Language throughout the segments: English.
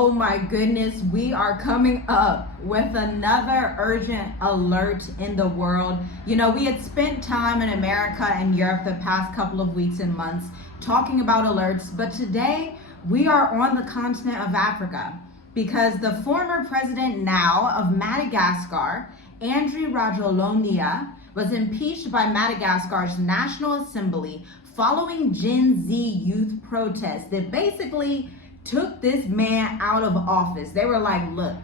Oh my goodness, we are coming up with another urgent alert in the world. You know, we had spent time in America and Europe the past couple of weeks and months talking about alerts, but today we are on the continent of Africa because the former president now of Madagascar, Andry Rajoelina, was impeached by Madagascar's National Assembly following Gen Z youth protests that basically took this man out of office. They were like, look,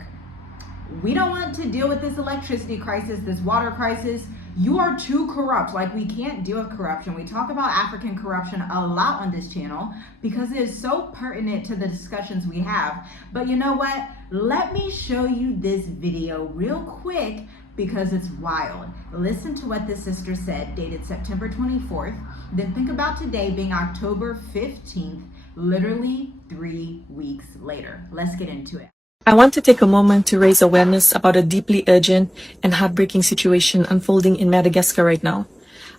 we don't want to deal with this electricity crisis, this water crisis. You are too corrupt. Like, we can't deal with corruption. We talk about African corruption a lot on this channel because it is so pertinent to the discussions we have. But you know what? Let me show you this video real quick because it's wild. Listen to what this sister said, dated September 24th. Then think about today being October 15th, literally 3 weeks later. Let's get into it. I want to take a moment to raise awareness about a deeply urgent and heartbreaking situation unfolding in Madagascar right now.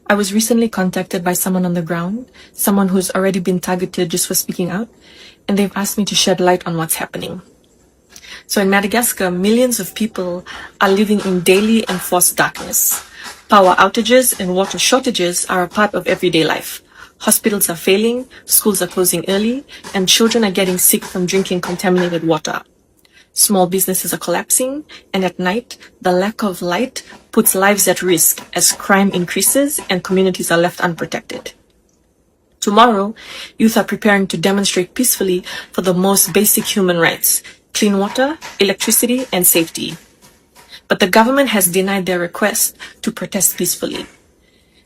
I was recently contacted by someone on the ground, someone who's already been targeted just for speaking out, and they've asked me to shed light on what's happening. So in Madagascar, millions of people are living in daily enforced darkness. Power outages and water shortages are a part of everyday life. Hospitals are failing, schools are closing early, and children are getting sick from drinking contaminated water. Small businesses are collapsing, and at night, the lack of light puts lives at risk as crime increases and communities are left unprotected. Tomorrow, youth are preparing to demonstrate peacefully for the most basic human rights: clean water, electricity, and safety. But the government has denied their request to protest peacefully.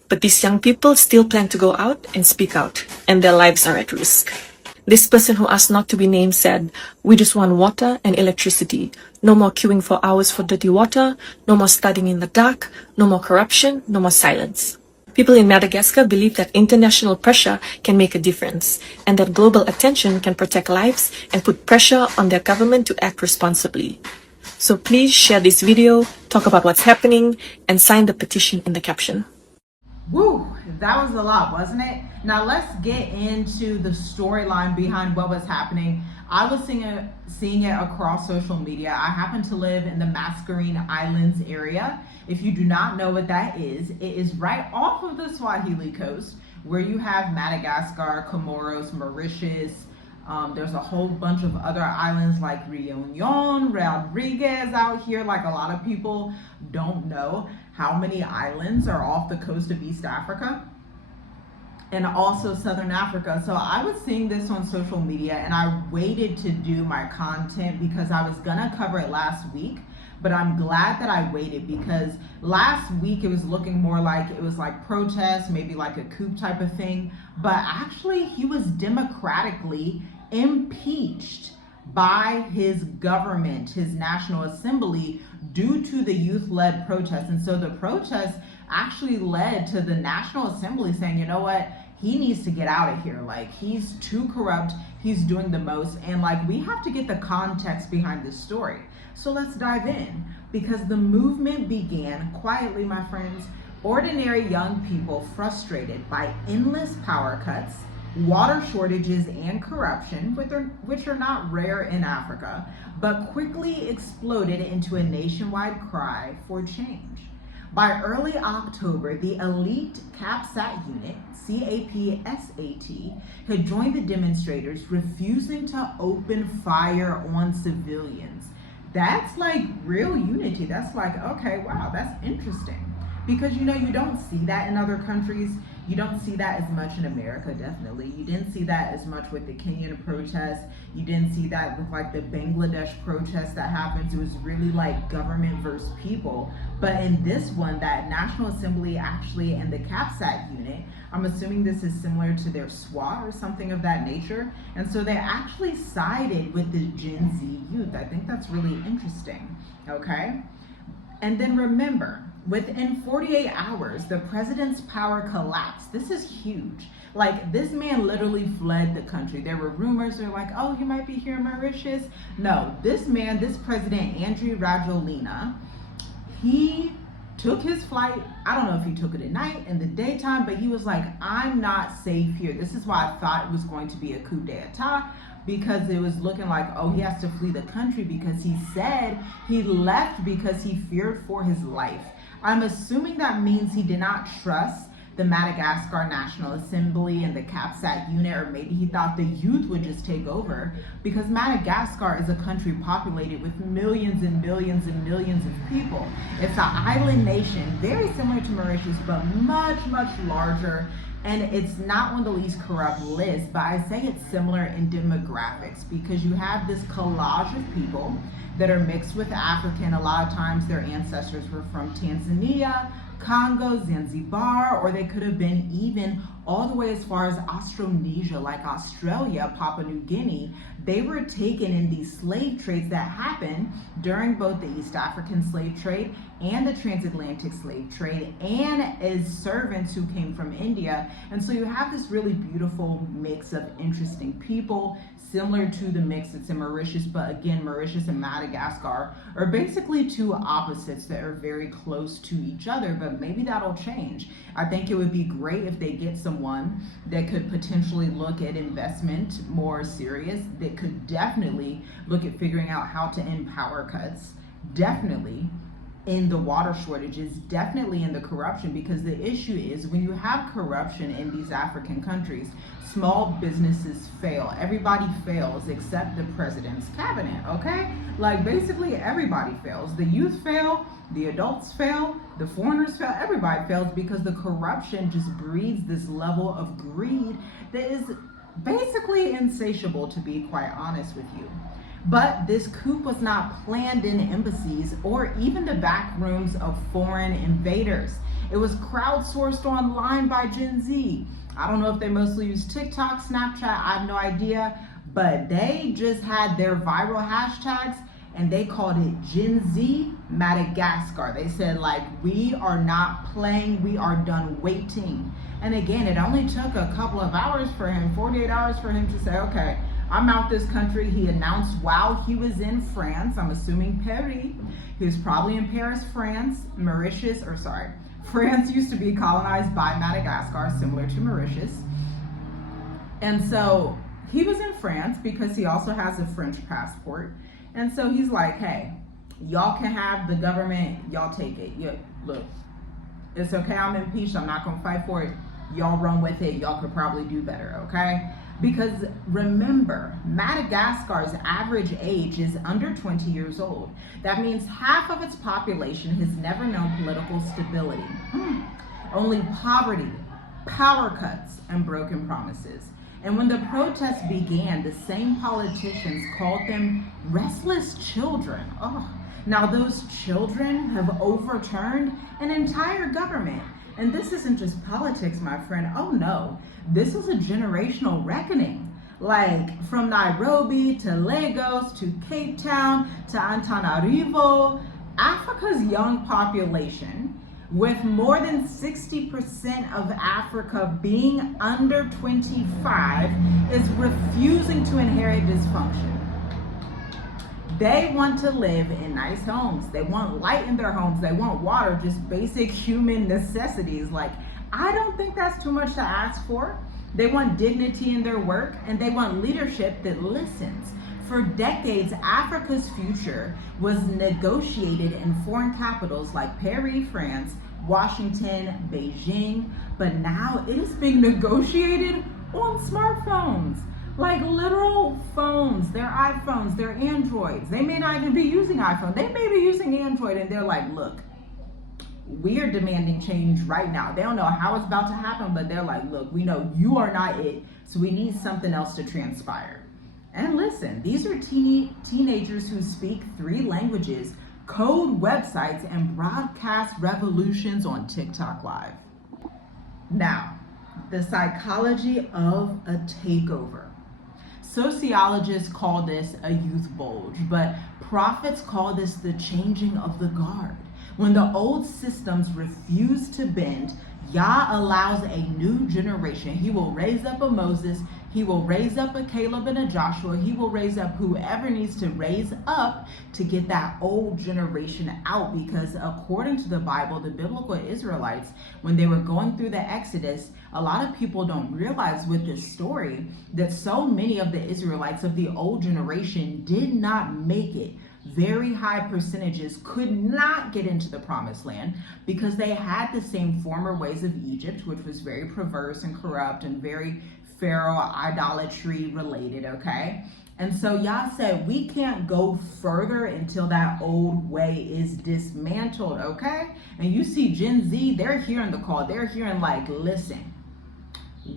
But these young people still plan to go out and speak out, and their lives are at risk. This person who asked not to be named said, "We just want water and electricity. No more queuing for hours for dirty water, no more studying in the dark, no more corruption, no more silence." People in Madagascar believe that international pressure can make a difference, and that global attention can protect lives and put pressure on their government to act responsibly. So please share this video, talk about what's happening, and sign the petition in the caption. Woo, that was a lot, wasn't it? Now let's get into the storyline behind what was happening. I was seeing it across social media. I happen to live in the Mascarene Islands area. If you do not know what that is, it is right off of the Swahili coast where you have Madagascar, Comoros, Mauritius. There's a whole bunch of other islands like Reunion, Rodriguez out here. Like, a lot of people don't know how many islands are off the coast of East Africa and also Southern Africa. So I was seeing this on social media and I waited to do my content because I was gonna cover it last week, but I'm glad that I waited because last week it was looking more like it was like protests, maybe like a coup type of thing, but actually he was democratically impeached by his government, his National Assembly, due to the youth-led protests. And so the protests actually led to the National Assembly saying, you know what, he needs to get out of here. Like, he's too corrupt, he's doing the most, and like, we have to get the context behind this story. So let's dive in, because the movement began quietly, my friends. Ordinary young people frustrated by endless power cuts, water shortages, and corruption, which are not rare in Africa, but quickly exploded into a nationwide cry for change. By early October, the elite CAPSAT unit, CAPSAT, had joined the demonstrators, refusing to open fire on civilians. That's like real unity. That's like, okay, wow, that's interesting. Because, you know, you don't see that in other countries. You don't see that as much in America, definitely. You didn't see that as much with the Kenyan protests. You didn't see that with like the Bangladesh protests that happened. It was really like government versus people. But in this one, that National Assembly actually, and the CAPSAT unit, I'm assuming this is similar to their SWAT or something of that nature. And so they actually sided with the Gen Z youth. I think that's really interesting, okay? And then remember, within 48 hours, the president's power collapsed. This is huge. Like, this man literally fled the country. There were rumors, they're like, oh, he might be here in Mauritius. No, this man, this president, Andry Rajoelina, he took his flight. I don't know if he took it at night, in the daytime, but he was like, I'm not safe here. This is why I thought it was going to be a coup d'etat, because it was looking like, oh, he has to flee the country because he said he left because he feared for his life. I'm assuming that means he did not trust the Madagascar National Assembly and the CAPSAT unit, or maybe he thought the youth would just take over, because Madagascar is a country populated with millions and millions and millions of people. It's an island nation, very similar to Mauritius, but much, much larger. And it's not on the least corrupt list, but I say it's similar in demographics because you have this collage of people that are mixed with African. A lot of times their ancestors were from Tanzania, Congo, Zanzibar, or they could have been even all the way as far as Austronesia, like Australia, Papua New Guinea. They were taken in these slave trades that happened during both the East African slave trade and the transatlantic slave trade, and as servants who came from India. And so you have this really beautiful mix of interesting people, similar to the mix that's in Mauritius, but again, Mauritius and Madagascar are basically two opposites that are very close to each other, but maybe that'll change. I think it would be great if they get someone that could potentially look at investment more serious, that could definitely look at figuring out how to end power cuts, definitely in the water shortages, definitely in the corruption, because the issue is when you have corruption in these African countries, small businesses fail. Everybody fails except the president's cabinet, okay? Like basically everybody fails. The youth fail, the adults fail, the foreigners fail, everybody fails because the corruption just breeds this level of greed that is basically insatiable, to be quite honest with you. But this coup was not planned in embassies or even the back rooms of foreign invaders. It was crowdsourced online by Gen Z. I don't know if they mostly use TikTok, Snapchat, I have no idea, but they just had their viral hashtags and they called it Gen Z Madagascar. They said, like, we are not playing, we are done waiting. And again, it only took a couple of hours for him, 48 hours for him to say, okay, I'm out this country. He announced while he was in France, I'm assuming Paris. He was probably in Paris, France, France used to be colonized by Madagascar, similar to Mauritius. And so he was in France because he also has a French passport. And so he's like, hey, y'all can have the government, y'all take it. Look, it's okay, I'm impeached, I'm not gonna fight for it. Y'all run with it, y'all could probably do better, okay? Because remember, Madagascar's average age is under 20 years old. That means half of its population has never known political stability. Only poverty, power cuts, and broken promises. And when the protests began, the same politicians called them restless children. Now those children have overturned an entire government. And this isn't just politics, my friend. Oh no, this is a generational reckoning. Like from Nairobi to Lagos to Cape Town to Antananarivo, Africa's young population, with more than 60% of Africa being under 25, is refusing to inherit dysfunction. They want to live in nice homes. They want light in their homes. They want water, just basic human necessities. Like, I don't think that's too much to ask for. They want dignity in their work, and they want leadership that listens. For decades, Africa's future was negotiated in foreign capitals like Paris, France, Washington, Beijing, but now it is being negotiated on smartphones. Like literal phones, their iPhones, their Androids. They may not even be using iPhone. They may be using Android, and they're like, look, we are demanding change right now. They don't know how it's about to happen, but they're like, look, we know you are not it, so we need something else to transpire. And listen, these are teenagers who speak 3 languages, code websites, and broadcast revolutions on TikTok Live. Now, the psychology of a takeover. Sociologists call this a youth bulge, but prophets call this the changing of the guard. When the old systems refuse to bend, Yah allows a new generation. He will raise up a Moses, He will raise up a Caleb and a Joshua. He will raise up whoever needs to raise up to get that old generation out, because according to the Bible, the biblical Israelites, when they were going through the Exodus, a lot of people don't realize with this story that so many of the Israelites of the old generation did not make it. Very high percentages could not get into the promised land because they had the same former ways of Egypt, which was very perverse and corrupt and very Pharaoh idolatry related, okay? And so Yah said, we can't go further until that old way is dismantled, okay? And you see Gen Z, they're hearing the call. They're hearing like, listen,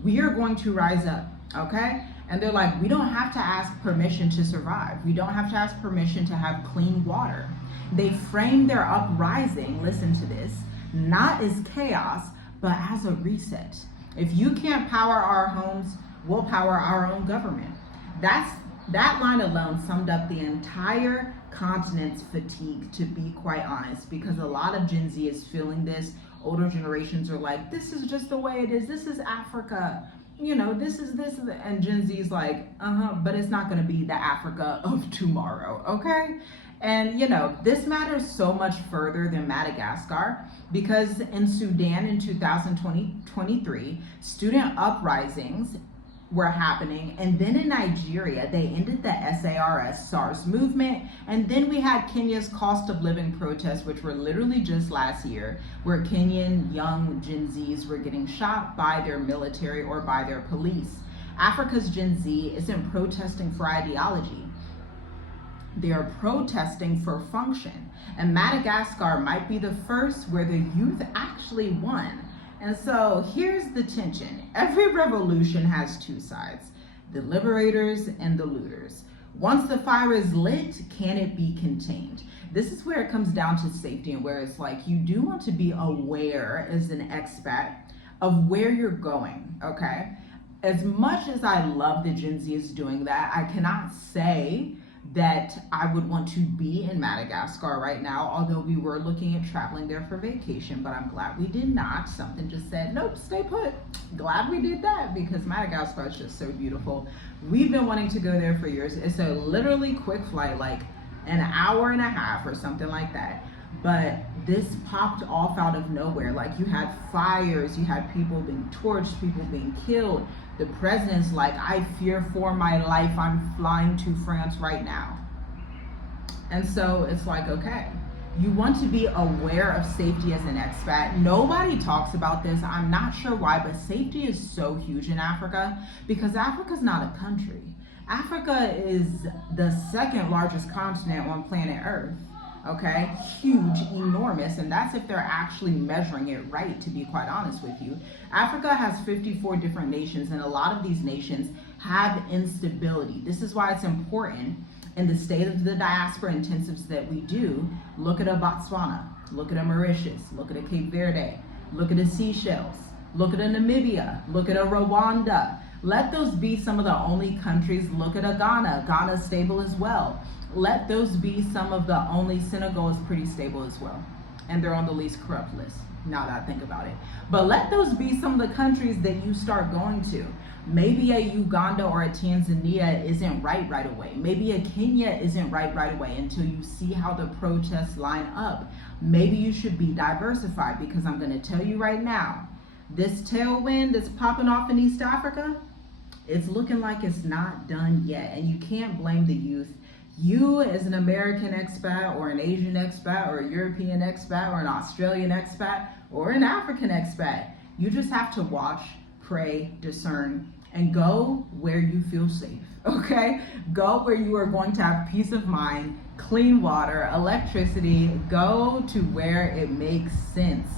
we're going to rise up, okay? And they're like, we don't have to ask permission to survive. We don't have to ask permission to have clean water. They frame their uprising, listen to this, not as chaos, but as a reset. If you can't power our homes, we'll power our own government. That line alone summed up the entire continent's fatigue, to be quite honest, because a lot of Gen Z is feeling this. Older generations are like, this is just the way it is. This is Africa. You know, this is, and Gen Z is like, but it's not going to be the Africa of tomorrow, okay? And, you know, this matters so much further than Madagascar, because in Sudan in 2023, student uprisings were happening. And then in Nigeria, they ended the SARS movement. And then we had Kenya's cost of living protests, which were literally just last year, where Kenyan young Gen Zs were getting shot by their military or by their police. Africa's Gen Z isn't protesting for ideology. They are protesting for function. And Madagascar might be the first where the youth actually won. And so here's the tension. Every revolution has two sides, the liberators and the looters. Once the fire is lit, can it be contained? This is where it comes down to safety, and where it's like you do want to be aware as an expat of where you're going, okay? As much as I love that Gen Z is doing that, I cannot say that I would want to be in Madagascar right now, although we were looking at traveling there for vacation, but I'm glad we did not. Something just said, nope, stay put. Glad we did that, because Madagascar is just so beautiful. We've been wanting to go there for years. It's a literally quick flight, like an hour and a half or something like that. But this popped off out of nowhere. Like, you had fires, you had people being torched, people being killed. The president's like, I fear for my life. I'm flying to France right now. And so it's like, okay, you want to be aware of safety as an expat. Nobody talks about this. I'm not sure why, but safety is so huge in Africa, because Africa's not a country. Africa is the second largest continent on planet Earth. Okay, huge, enormous, and that's if they're actually measuring it right, to be quite honest with you. Africa has 54 different nations, and a lot of these nations have instability. This is why it's important in the state of the diaspora intensives that we do. Look at a Botswana, look at a Mauritius, look at a Cape Verde, look at a Seychelles, look at a Namibia, look at a Rwanda. Let those be some of the only countries. Look at a Ghana. Ghana's stable as well. Let those be some of the only. Senegal is pretty stable as well, and they're on the least corrupt list, now that I think about it. But let those be some of the countries that you start going to. Maybe a Uganda or a Tanzania isn't right away. Maybe a Kenya isn't right away until you see how the protests line up. Maybe you should be diversified, because I'm going to tell you right now, this tailwind that's popping off in East Africa, it's looking like it's not done yet. And you can't blame the youth. You as an American expat or an Asian expat or a European expat or an Australian expat or an African expat, you just have to watch, pray, discern, and go where you feel safe, okay? Go where you are going to have peace of mind, clean water, electricity. Go to where it makes sense,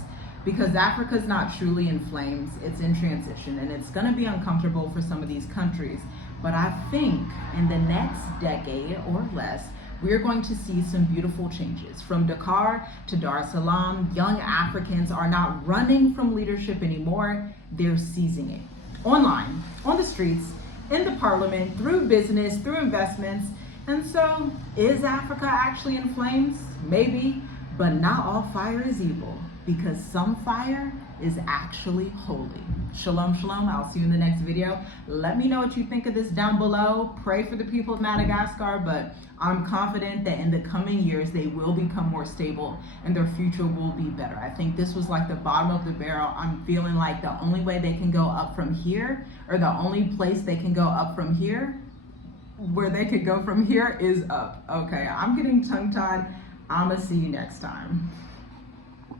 because Africa's not truly in flames. It's in transition, and it's gonna be uncomfortable for some of these countries. But I think in the next decade or less, we're going to see some beautiful changes. From Dakar to Dar es Salaam, young Africans are not running from leadership anymore. They're seizing it. Online, on the streets, in the parliament, through business, through investments. And so, is Africa actually in flames? Maybe, but not all fire is evil, because some fire is actually holy. Shalom, shalom. I'll see you in the next video. Let me know what you think of this down below. Pray for the people of Madagascar, but I'm confident that in the coming years, they will become more stable and their future will be better. I think this was like the bottom of the barrel. I'm feeling like the only way they can go up from here, or the only place they can go up from here, where they could go from here is up. Okay, I'm getting tongue-tied. I'ma see you next time.